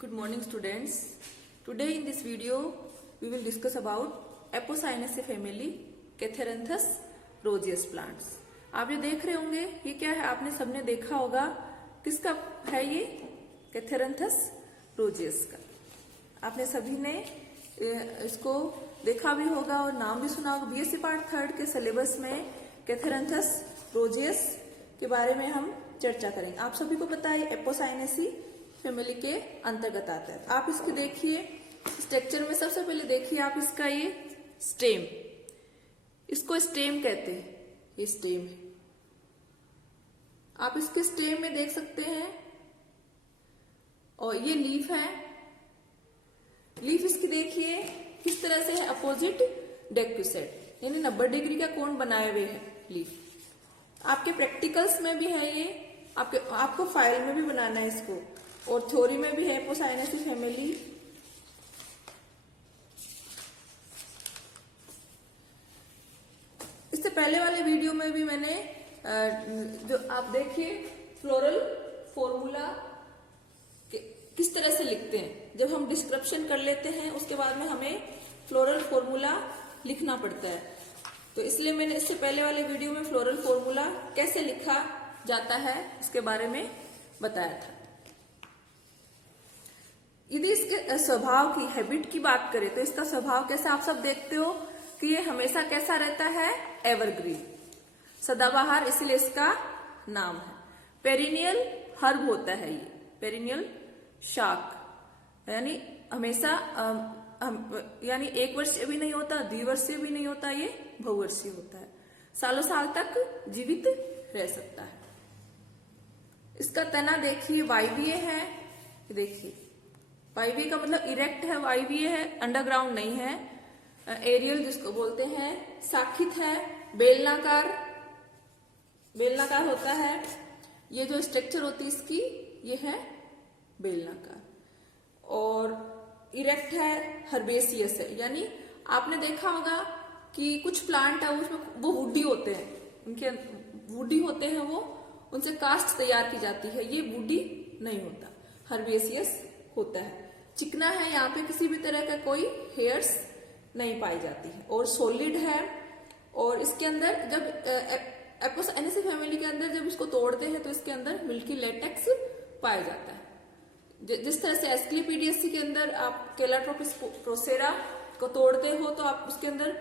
Good morning students. Today in this video we will discuss about Apocynaceae family Catharanthus roseus plants. आप ये देख रहे होंगे ये क्या है, आपने सबने देखा होगा किसका है ये Catharanthus roseus का। आपने सभी ने इसको देखा भी होगा और नाम भी सुना होगा। बीएससी पार्ट 3 के सिलेबस में Catharanthus roseus के बारे में हम चर्चा करेंगे। आप सभी को पता है एपोसाइनेसी फैमिली के अंतर्गत आता है। आप इसकी देखिए स्ट्रक्चर में सबसे पहले देखिए आप इसका ये स्टेम, इसको स्टेम कहते हैं, ये स्टेम है। आप इसके स्टेम में देख सकते हैं और ये लीफ है। लीफ इसकी देखिए किस तरह से है, अपोजिट डेक्यूसेट, यानी 90 डिग्री का कोण बनाए हुए है लीफ। आपके प्रैक्टिकल्स में भी है ये, आपको फाइल में भी बनाना है इसको, और थ्योरी में भी है एपोसाइनेसी फैमिली। इससे पहले वाले वीडियो में भी मैंने जो आप देखिए फ्लोरल फॉर्मूला किस तरह से लिखते हैं। जब हम डिस्क्रिप्शन कर लेते हैं उसके बाद में हमें फ्लोरल फॉर्मूला लिखना पड़ता है, तो इसलिए मैंने इससे पहले वाले वीडियो में फ्लोरल फॉर्मूला कैसे लिखा जाता है इसके बारे में बताया था। यदि इसके स्वभाव की, हैबिट की बात करें तो इसका स्वभाव कैसा, आप सब देखते हो कि ये हमेशा कैसा रहता है, एवरग्रीन, सदाबहार, इसलिए इसका नाम है। पेरिनियल हर्ब होता है ये, पेरिनियल शाक, यानी हमेशा यानी 1 वर्षीय भी नहीं होता, द्विवर्षीय भी नहीं होता, ये बहुवर्षीय होता है, सालों साल तक जीवित रह सकता है। इसका तना देखिए वायवीय है, देखिए वायवीय का मतलब इरेक्ट है, वायवीय है, अंडरग्राउंड नहीं है। एरियल जिसको बोलते हैं, शाखित है, बेलनाकार होता है। ये जो स्ट्रक्चर होती है इसकी, ये है बेलनाकार, और इरेक्ट है, हर्बेसियस है। यानी आपने देखा होगा कि कुछ प्लांट है उसमें वो वुडी होते हैं, उनके वुडी होते हैं, वो उनसे कास्ट तैयार की जाती है। ये वुडी नहीं होता, हर्बेसियस होता है। चिकना है, यहाँ पे किसी भी तरह का कोई हेयर्स नहीं पाई जाती है, और सॉलिड है। और इसके अंदर जब एपोसाइनेसी फैमिली के अंदर जब इसको तोड़ते हैं तो इसके अंदर मिल्की लेटेक्स पाया जाता है। जिस तरह से एस्क्लेपिडियसी के अंदर आप कैलाट्रोपिस प्रोसेरा को तोड़ते हो तो आप उसके अंदर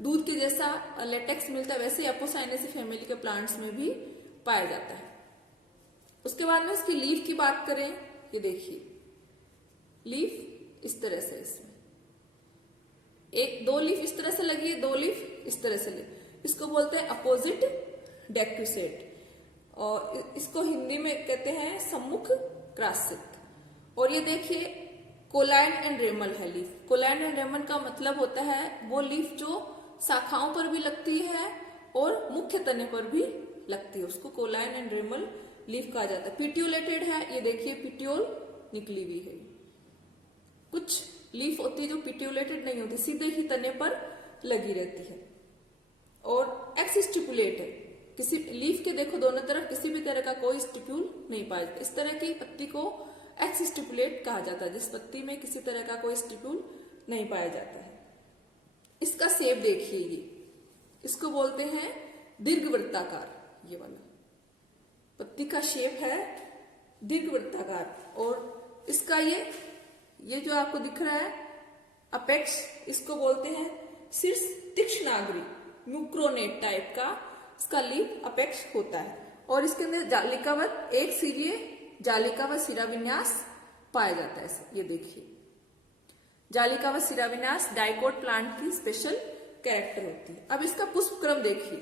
दूध के जैसा लेटेक्स मिलता है, वैसे एपोसाइनेसी फैमिली के प्लांट्स में भी पाया जाता है। उसके बाद में इसकी लीफ की बात करें, ये देखिए लीफ इस तरह से, इसमें 2 लीफ इस तरह से लगी है, 2 लीफ इस तरह से लगी, इसको बोलते हैं अपोजिट डेक्यूसेट, और इसको हिंदी में कहते हैं सम्मुख क्रासित। और ये देखिए कोलाइन एंड रेमल है लीफ। कोलाइन एंड रेमल का मतलब होता है वो लीफ जो शाखाओं पर भी लगती है और मुख्य तने पर भी लगती है, उसको कोलाइन एंड रेमल लीफ कहा जाता है। पिट्यूलेटेड है, ये देखिए पिट्यूल निकली हुई है। कुछ लीफ होती है जो पिट्यूलेटेड नहीं होती, सीधे ही तने पर लगी रहती है। और एक्स स्टिपुलेट है, किसी लीफ के देखो दोनों तरफ किसी भी तरह का कोई स्टिप्यूल नहीं पाया जाता। इस तरह की पत्ती को एक्स स्टिपुलेट कहा जाता है, जिस पत्ती में किसी तरह का कोई स्टिप्यूल नहीं पाया जाता है। इसका शेप देखिए, ये इसको बोलते हैं दीर्घवृत्ताकार, ये वाला पत्ती का शेप है दीर्घवृत्ताकार। और इसका ये जो आपको दिख रहा है अपेक्स, इसको बोलते हैं शीर्ष तीक्ष्णाग्री, म्यूक्रोनेट टाइप का इसका लीफ अपेक्स होता है। और इसके अंदर जालिकावत एक सिरीय जालिकावत शिराविन्यास पाया जाता है। ये देखिए जालिकावत शिराविन्यास डाइकोट प्लांट की स्पेशल कैरेक्टर होती है। अब इसका पुष्प क्रम देखिए,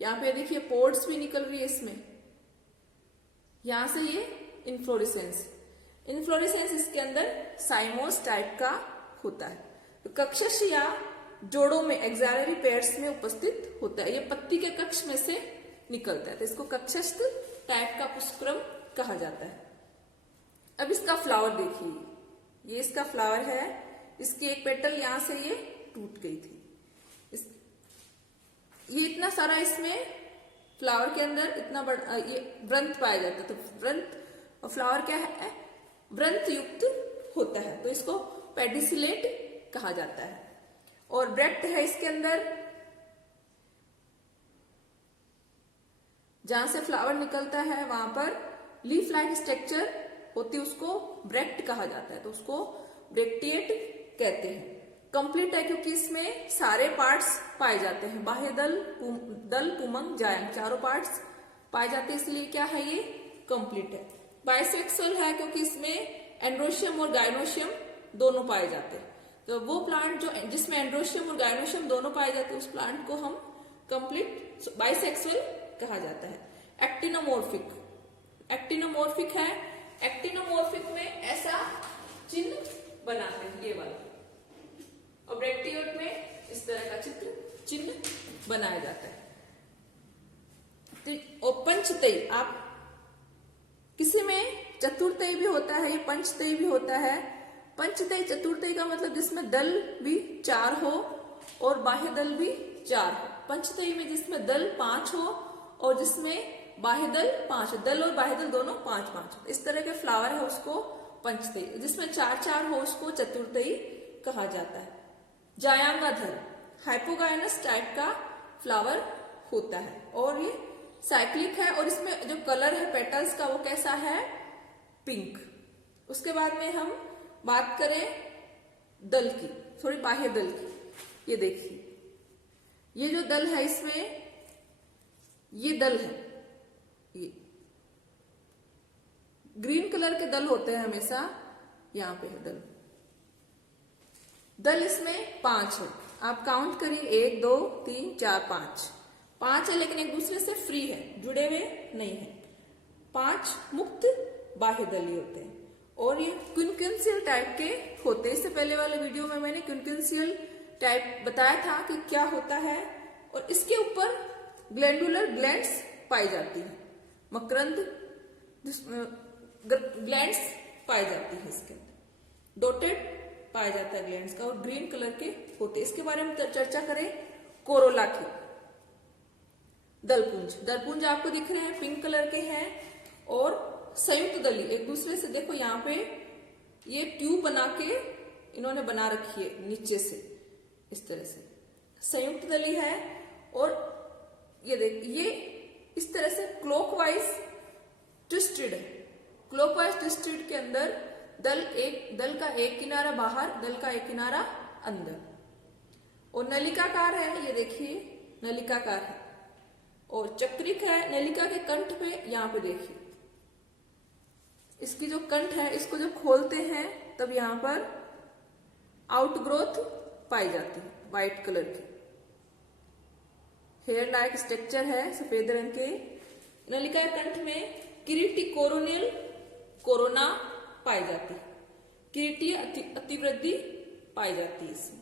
यहाँ पे देखिए पोड्स भी निकल रही है इसमें, यहां से ये इन्फ्लोरेसेंस इसके अंदर साइमोस टाइप का होता है। तो कक्षश या जोड़ों में एक्सैलरी पेयर्स में उपस्थित होता है, ये पत्ती के कक्ष में से निकलता है, तो इसको कक्षस्थ टाइप का पुष्पक्रम कहा जाता है। अब इसका फ्लावर देखिए, ये इसका फ्लावर है, इसकी एक पेटल यहां से ये टूट गई थी। ये इतना सारा इसमें फ्लावर के अंदर इतना बड़ा ये व्रंत पाया जाता है। तो व्रंत और फ्लावर क्या है, वृंत युक्त होता है, तो इसको पेडिसिलेट कहा जाता है। और ब्रेक्ट है इसके अंदर, जहां से फ्लावर निकलता है वहां पर लीफ लाइक स्ट्रक्चर होती है, उसको ब्रेक्ट कहा जाता है, तो उसको ब्रेक्टिएट कहते हैं। कंप्लीट है क्योंकि इसमें सारे पार्ट्स पाए जाते हैं, बाह्य दल, दल, पुमंग, जायंग, चारों पार्ट्स पाए जाते हैं, इसलिए क्या है ये कंप्लीट है। बाइसेक्सुअल है क्योंकि इसमें एंड्रोशियम और गाइनोशियम दोनों पाए जाते हैं, तो वो प्लांट जो जिसमें एंड्रोशियम और गाइनोशियम दोनों पाए जाते हैं उस प्लांट को हम कंप्लीट बाइसेक्सुअल कहा जाता है। एक्टिनोमोर्फिक, एक्टिनोमोर्फिक है, एक्टिनोमोर्फिक में ऐसा चिन्ह बनाते हैं ये वाला, और ब्रेक्टियोट में इस तरह का चिन्ह बनाया जाता है। और पंचतई, आप किसी में चतुर्थई भी होता है, ये पंचतई भी होता है। पंचतई चतुर्थई का मतलब जिसमें दल भी 4 हो और बाह्य दल भी 4 हो। पंचतई में जिसमें दल 5 हो और जिसमें बाह्य दल 5 हो, दल और बाह्य दल दोनों 5-5 हो, इस तरह के फ्लावर है उसको पंचतई। जिसमें 4-4 हो उसको चतुर्थई कहा जाता है। जायांगाधर हाइपोगाइनस टाइप का फ्लावर होता है और ये साइक्लिक है, और इसमें जो कलर है पेटल्स का वो कैसा है, पिंक। उसके बाद में हम बात करें दल की, थोड़ी बाह्य दल की। ये देखिए, ये जो दल है इसमें ये दल है, ये ग्रीन कलर के दल होते हैं हमेशा, यहां पे है दल। दल इसमें 5 है, आप काउंट करिए 1 2 3 4 5 है, लेकिन एक दूसरे से फ्री है, जुड़े हुए नहीं है। 5 मुक्त बाह्य दली होते हैं और ये क्विंक्विंसियल टाइप के होते हैं। इससे पहले वाले वीडियो में मैंने क्विंक्विंसियल टाइप बताया था कि क्या होता है, और इसके ऊपर ग्लैंडुलर ग्लैंड्स पाई जाती है, मकरंद ग्लैंड्स पाई जाती है, इसके अंदर डॉटेड पाया जाता है ग्लैंड्स का, और ग्रीन कलर के होते हैं। इसके बारे में चर्चा करें कोरोला की। दलपुंज, दलपुंज आपको दिख रहे हैं, पिंक कलर के हैं, और संयुक्त दली एक दूसरे से, देखो यहाँ पे ये ट्यूब बना के इन्होंने बना रखी है नीचे से, इस तरह से संयुक्त दली है। और ये देख, ये इस तरह से क्लॉकवाइज ट्विस्टेड है, क्लॉकवाइज ट्विस्टेड के अंदर दल का एक किनारा बाहर, दल का एक किनारा अंदर, और नलिकाकार है, ये देखिए नलिकाकार है, और चक्रिक है। नलिका के कंठ पे यहाँ पे देखिए, इसकी जो कंठ है इसको जब खोलते हैं तब यहाँ पर आउटग्रोथ पाई जाती है, व्हाइट कलर की हेयर लाइक स्ट्रक्चर है, सफेद रंग के। नलिका के कंठ में किरीटी कोरोनियल कोरोना पाई जाती है, किरीटीय अतिवृद्धि पाई जाती है इसमें।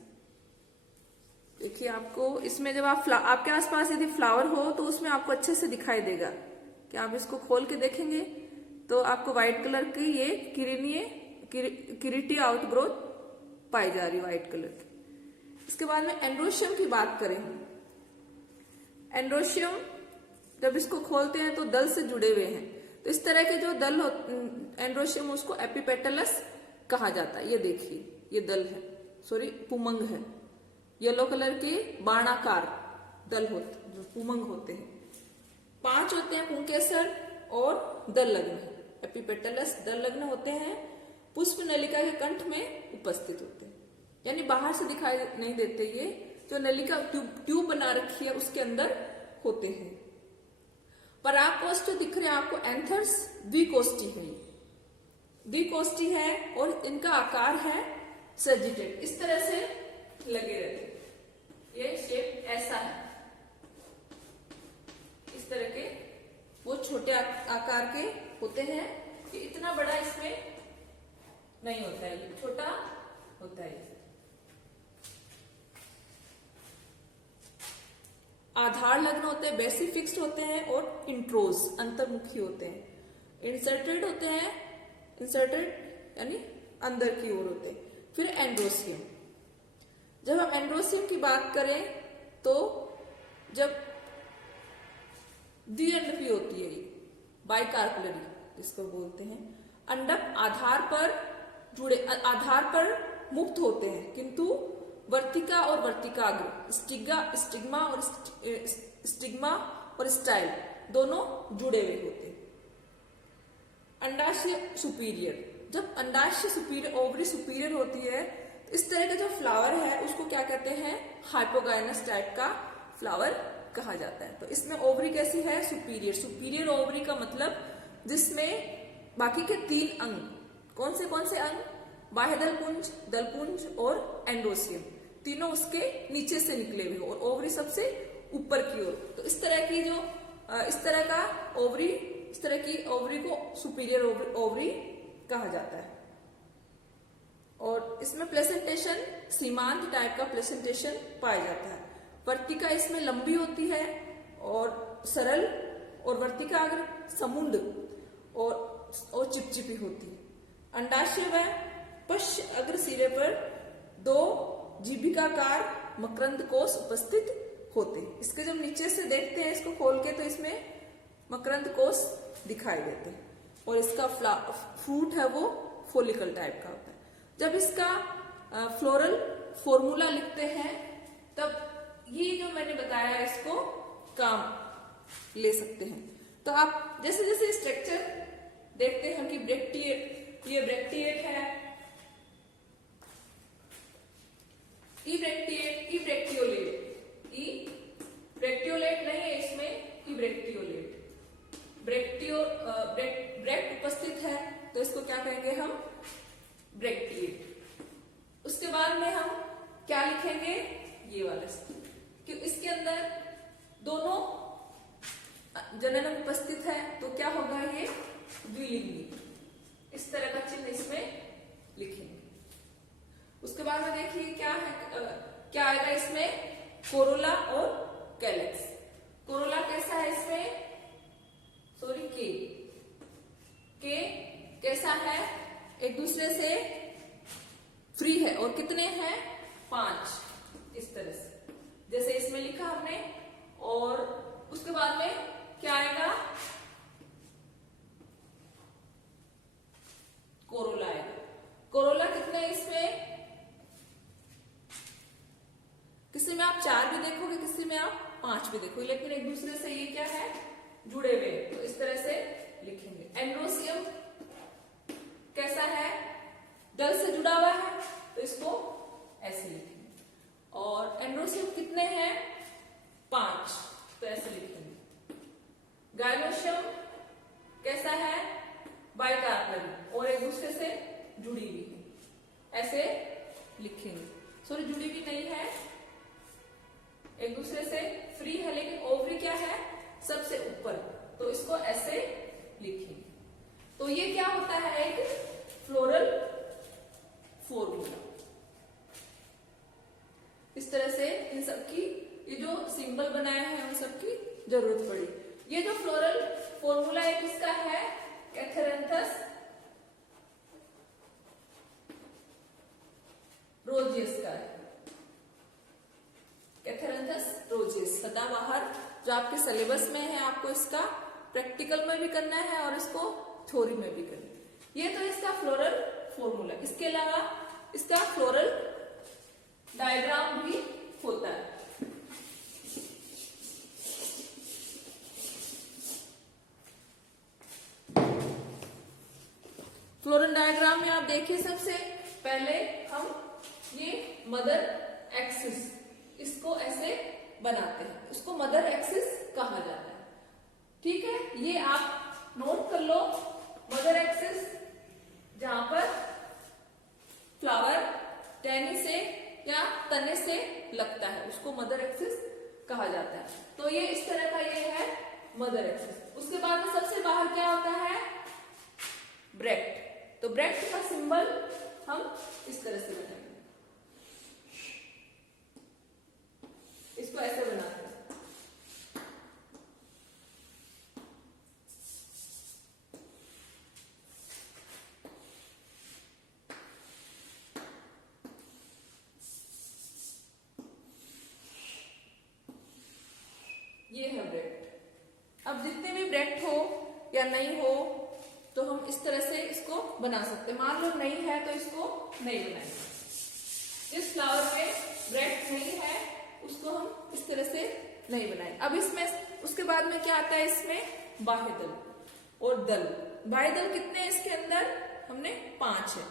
देखिए, आपको इसमें जब आपके आसपास यदि फ्लावर हो तो उसमें आपको अच्छे से दिखाई देगा कि आप इसको खोल के देखेंगे तो आपको व्हाइट कलर की ये किरीटी आउटग्रोथ पाई जा रही है, व्हाइट कलर की। इसके बाद में एंड्रोशियम की बात करें, एंड्रोशियम जब इसको खोलते हैं तो दल से जुड़े हुए हैं, तो इस तरह के जो दल एंड्रोशियम उसको एपिपेटलस कहा जाता है। ये देखिए, ये दल है, सॉरी पुमंग है, येलो कलर के बाणाकार दल होते जो पुमंग होते हैं। 5 होते हैं पुंकेसर और दल लग्न, एपिपेटलस दल लग्न होते हैं, पुष्प नलिका के कंठ में उपस्थित होते हैं, यानी बाहर से दिखाई नहीं देते, ये जो नलिका ट्यूब बना रखी है उसके अंदर होते हैं। परागकोष्ठ दिख रहे हैं आपको, एंथर्स द्विकोष्ठी है, द्विकोष्ठी है, और इनका आकार है सजिटेड, इस तरह से लगे रहते, ये शेप ऐसा है, इस तरह के वो छोटे आकार के होते हैं, कि इतना बड़ा इसमें नहीं होता है, ये छोटा होता है। आधार लग्न होते हैं, बेसी फिक्स्ड होते हैं, और इंट्रोज अंतर्मुखी होते हैं। इंसर्टेड होते हैं, इंसर्टेड यानी अंदर की ओर होते हैं। फिर एंड्रोसियम, जब हम एंड्रोसियम की बात करें तो जब द्विअंडपी होती है, बाइकार्पुलरी जिसको बोलते हैं, अंडक आधार पर मुक्त होते हैं, किंतु वर्तिका और वर्तिकाग्र, स्टिग्मा और स्टाइल दोनों जुड़े हुए होते हैं। अंडाशय सुपीरियर, जब अंडाशय सुपीरियर, ओवरी सुपीरियर होती है तो इस तरह का जो फ्लावर है उसको क्या कहते हैं, हाइपोगाइनस टाइप का फ्लावर कहा जाता है। तो इसमें ओवरी कैसी है, सुपीरियर। सुपीरियर ओवरी का मतलब जिसमें बाकी के 3 अंग, कौन से अंग, बाह्यदल पुंज, दलपुंज और एंडोसियम, तीनों उसके नीचे से निकले हुए और ओवरी सबसे ऊपर की ओर। तो इस तरह की ओवरी को सुपीरियर ओवरी कहा जाता है। और इसमें प्लेसेंटेशन सीमांत टाइप का प्लेसेंटेशन पाया जाता है। वर्तिका इसमें लंबी होती है और सरल, और वर्तिकाग्र समुंड और चिपचिपी होती है। अंडाशय व पश्च अग्र सिरे पर 2 जीभिकाकार मकरंद कोष उपस्थित होते हैं। इसके जब नीचे से देखते हैं इसको खोल के तो इसमें मकरंद कोष दिखाई देते हैं, और इसका फ्रूट है वो फोलिकल टाइप का होता है। जब इसका फ्लोरल फॉर्मूला लिखते हैं तब ये जो मैंने बताया इसको काम ले सकते हैं। तो आप जैसे जैसे स्ट्रक्चर देखते हैं कि ये ब्रैक्टिएट है, ब्रैक्टियोलेट नहीं है इसमें, ब्रैक्ट उपस्थित है तो इसको क्या कहेंगे हम, ब्रैक्टिएट। उसके बाद में हम क्या लिखेंगे, ये वाला, कि इसके अंदर दोनों जनन उपस्थित है तो क्या होगा, ये द्विलिंगी। इस तरह का चिन्ह इसमें लिखेंगे। उसके बाद में देखिए क्या आएगा इसमें, कोरोला और कैलेक्स। कोरोला कैसा है इसमें, के कैसा है, एक दूसरे से फ्री है, और कितने हैं, 5, इस तरह से जैसे इसमें लिखा हमने। और उसके बाद में क्या आएगा, कोरोला आएगा। कोरोला कितने इसमें, किसी में आप 4 भी देखोगे, किसी में आप 5 भी देखोगे, लेकिन एक दूसरे से ये क्या है, जुड़े हुए, तो इस तरह से लिखेंगे। एंड्रोसियम कैसा है, दल से जुड़ा हुआ है तो इसको ऐसे लिखेंगे। और एंड्रोसियम कितने हैं, 5, तो ऐसे लिखेंगे। गाइनोशियम कैसा है, बाइकार्बोनेट और एक दूसरे से जुड़ी हुई है, ऐसे लिखेंगे। सॉरी, जुड़ी हुई नहीं है, एक दूसरे से फ्री है, लेकिन ओवरी क्या है, सबसे ऊपर, तो इसको ऐसे लिखेंगे। तो ये क्या होता है, एक फ्लोरल फॉर्मूला। इस तरह से इन सबकी ये जो सिंबल बनाया है उन सबकी जरूरत पड़ी। ये जो फ्लोरल फॉर्मूला है किसका है, कैथेरेंथस रोजियस का है। कैथेरेंथस रोजियस सदाबहार, जो आपके सिलेबस में है, आपको इसका प्रैक्टिकल में भी करना है और इसको थ्योरी में भी करना है। ये तो इसका फ्लोरल फॉर्मूला। इसके अलावा इसका फ्लोरल डायग्राम भी होता है। फ्लोरल डायग्राम में आप देखिए, सबसे पहले हम ये मदर एक्सिस, इसको ऐसे बनाते हैं, इसको मदर एक्सिस कहा जाता है। ठीक है, ये आप नोट कर लो, मदर एक्सिस, जहां पर फ्लावर टहनी से या तने से लगता है उसको मदर एक्सिस कहा जाता है। तो ये इस तरह का ये है मदर एक्सिस। उसके बाद में सबसे बाहर क्या होता है, ब्रैक्ट। तो ब्रैक्ट का सिंबल हम इस तरह से बनाएंगे, इसको ऐसे बनाते हैं। ये है ब्रैक्ट। अब जितने भी ब्रैक्ट हो या नहीं हो, तो हम इस तरह से इसको बना सकते हैं। मान लो नहीं है तो इसको नहीं बनाएंगे। जिस फ्लावर में ब्रेड नहीं है उसको हम इस तरह से नहीं बनाएंगे। अब इसमें उसके बाद में क्या आता है, इसमें बाह्य दल और दल। बाह्य दल कितने हैं इसके अंदर, हमने 5 है।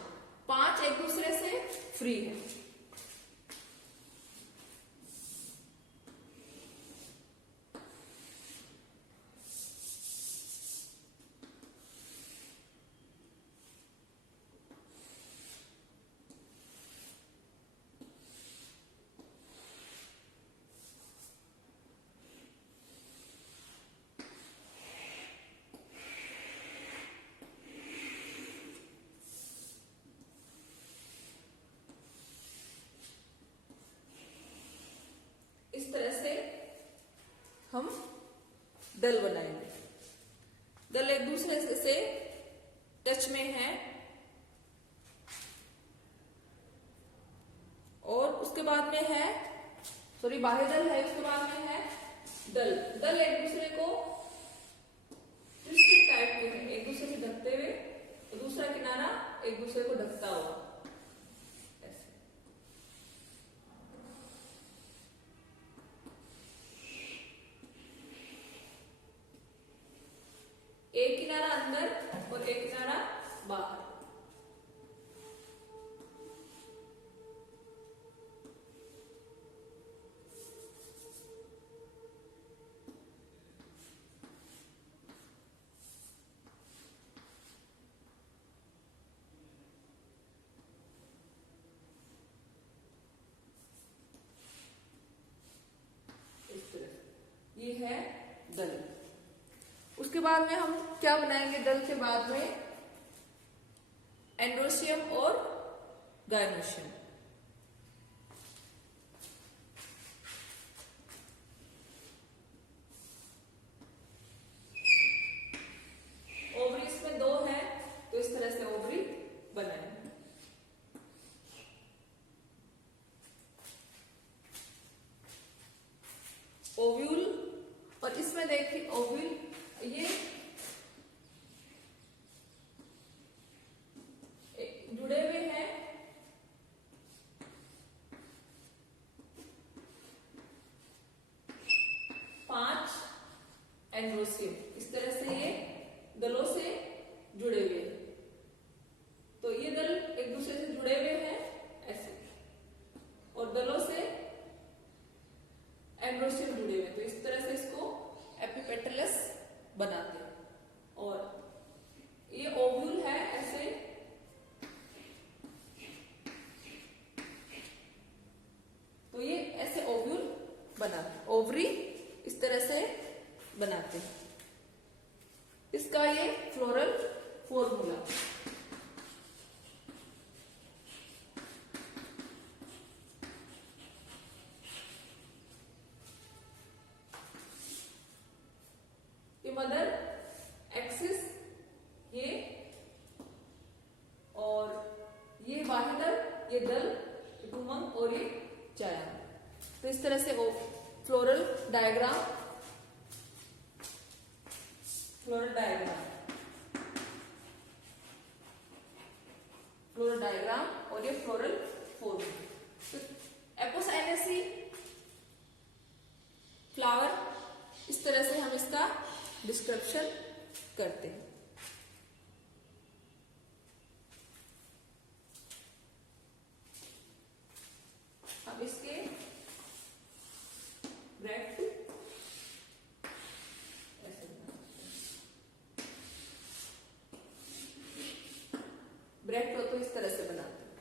5 एक दूसरे से फ्री है। इस तरह से हम दल बनाएंगे। दल एक दूसरे से टच में है और उसके बाद में है, सॉरी बाह्य दल है, उसके बाद में है दल। दल एक दूसरे को ट्विस्टेड टाइप के हैं, एक दूसरे से ढकते हुए, तो दूसरा किनारा एक दूसरे को ढकता हुआ। एक किनारा अंदर और एक किनारा बाहर। इस तरह ये है दल। उसके बाद में हम क्या बनाएंगे, दल के बाद में एंड्रोशियम और गायनोशियम। ओवरी इसमें 2 है तो इस तरह से ओवरी बनाएंगे। ओव्यूल, और इसमें देखिए ओव्यूल ये जुड़े हुए हैं, पांच एंड्रोसियम। इस तरह से ये दलों से जुड़े हुए हैं। तो ये दल एक दूसरे से जुड़े हुए हैं ऐसे, और दलों से एंड्रोसियम जुड़े हुए हैं। तो इस तरह से इसको एपिपेटलस बनाते हैं। और ये ओव्यूल है ऐसे, तो ये ऐसे ओव्यूल बनाते हैं। ओवरी इस तरह से बनाते हैं। इसका ये फ्लोरल फॉर्मूला। ये मदर एक्सिस, ये और ये बाह्य दल, ये दल, टूमंग और ये चाया। तो इस तरह से फ्लोरल डायग्राम, फ्लोरल डायग्राम और ये फ्लोरल फॉर्मूला। तो एपोसाइनेसी फ्लावर, इस तरह से हम इसका डिस्क्रिप्शन करते हैं। अब इसके ब्रेड ऐसे ब्रेड को तो इस तरह से बनाते हैं।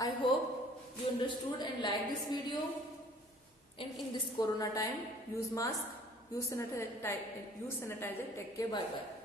I hope you understood and like this video. And in this corona time, use mask, use sanitizer, take care, bye bye.